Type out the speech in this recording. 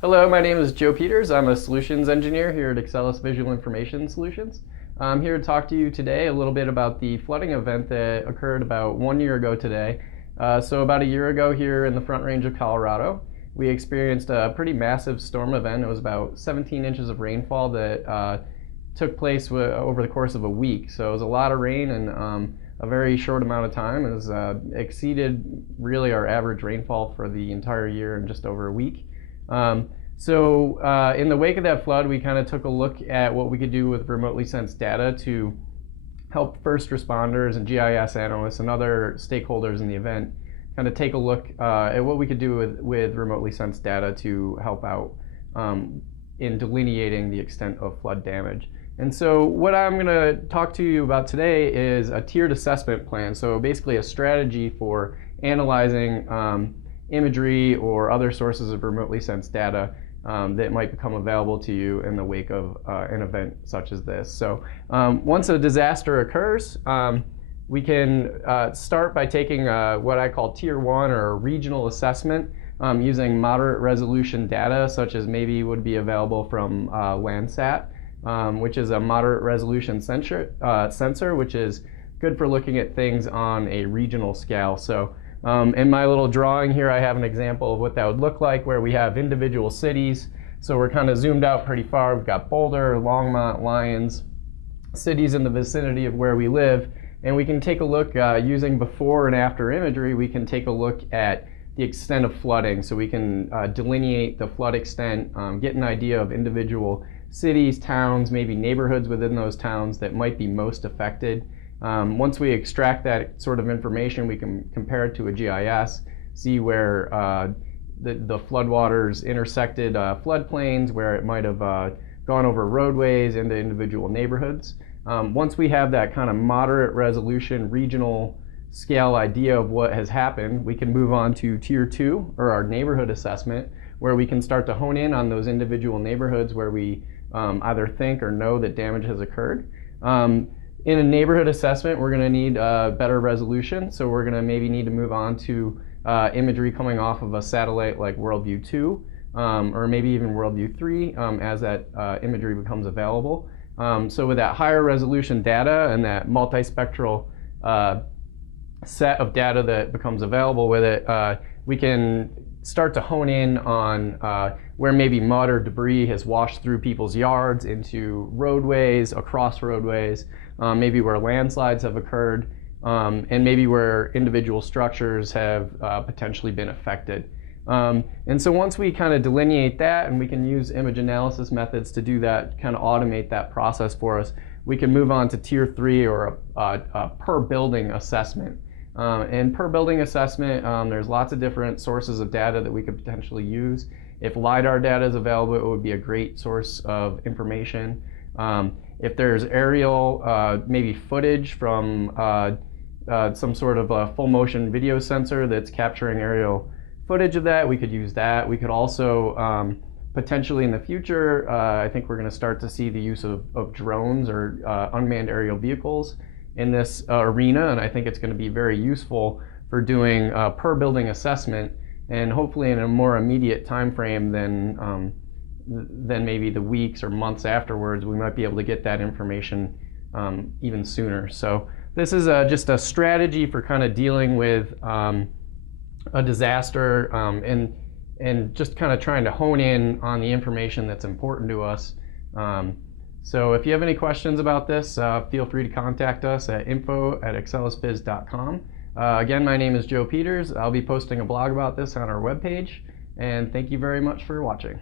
Hello, my name is Joe Peters. I'm a solutions engineer here at Excelis Visual Information Solutions. I'm here to talk to you today a little bit about the flooding event that occurred about 1 year ago today. So about a year ago here in the Front Range of Colorado, we experienced a pretty massive storm event. It was about 17 inches of rainfall that took place over the course of a week. So it was a lot of rain in a very short amount of time. It was exceeded really our average rainfall for the entire year in just over a week. So in the wake of that flood, we kind of took a look at what we could do with remotely sensed data to help first responders and GIS analysts and other stakeholders in the event kind of take a look at what we could do with remotely sensed data to help out in delineating the extent of flood damage. And so what I'm going to talk to you about today is a tiered assessment plan. So basically a strategy for analyzing imagery or other sources of remotely sensed data that might become available to you in the wake of an event such as this. So once a disaster occurs, we can start by taking what I call Tier 1 or a regional assessment using moderate resolution data, such as maybe would be available from Landsat, which is a moderate resolution sensor, which is good for looking at things on a regional scale. So in my little drawing here, I have an example of what that would look like, where we have individual cities. So we're kind of zoomed out pretty far. We've got Boulder, Longmont, Lyons, cities in the vicinity of where we live. And we can take a look using before and after imagery. We can take a look at the extent of flooding. So we can delineate the flood extent, get an idea of individual cities, towns, maybe neighborhoods within those towns that might be most affected. Once we extract that sort of information, we can compare it to a GIS, see where the floodwaters intersected floodplains, where it might have gone over roadways into individual neighborhoods. Once we have that kind of moderate resolution regional scale idea of what has happened, we can move on to Tier 2, or our neighborhood assessment, where we can start to hone in on those individual neighborhoods where we either think or know that damage has occurred. In a neighborhood assessment, we're going to need better resolution, so we're going to maybe need to move on to imagery coming off of a satellite like WorldView 2, or maybe even WorldView 3 as that imagery becomes available. So with that higher resolution data and that multispectral set of data that becomes available with it, we can start to hone in on where maybe mud or debris has washed through people's yards into roadways, across roadways, maybe where landslides have occurred, and maybe where individual structures have potentially been affected. And so once we kind of delineate that, and we can use image analysis methods to do that, kind of automate that process for us, we can move on to Tier 3, or a per building assessment. And per building assessment, there's lots of different sources of data that we could potentially use. If LiDAR data is available, it would be a great source of information. If there's aerial, maybe footage from some sort of a full motion video sensor that's capturing aerial footage of that, we could use that. We could also potentially in the future, I think we're going to start to see the use of drones or unmanned aerial vehicles in this arena, and I think it's going to be very useful for doing per building assessment, and hopefully in a more immediate time frame than maybe the weeks or months afterwards. We might be able to get that information even sooner. So this is just a strategy for kind of dealing with a disaster and just kind of trying to hone in on the information that's important to us. So if you have any questions about this, feel free to contact us at info@excelisbiz.com. Again, my name is Joe Peters. I'll be posting a blog about this on our webpage, and thank you very much for watching.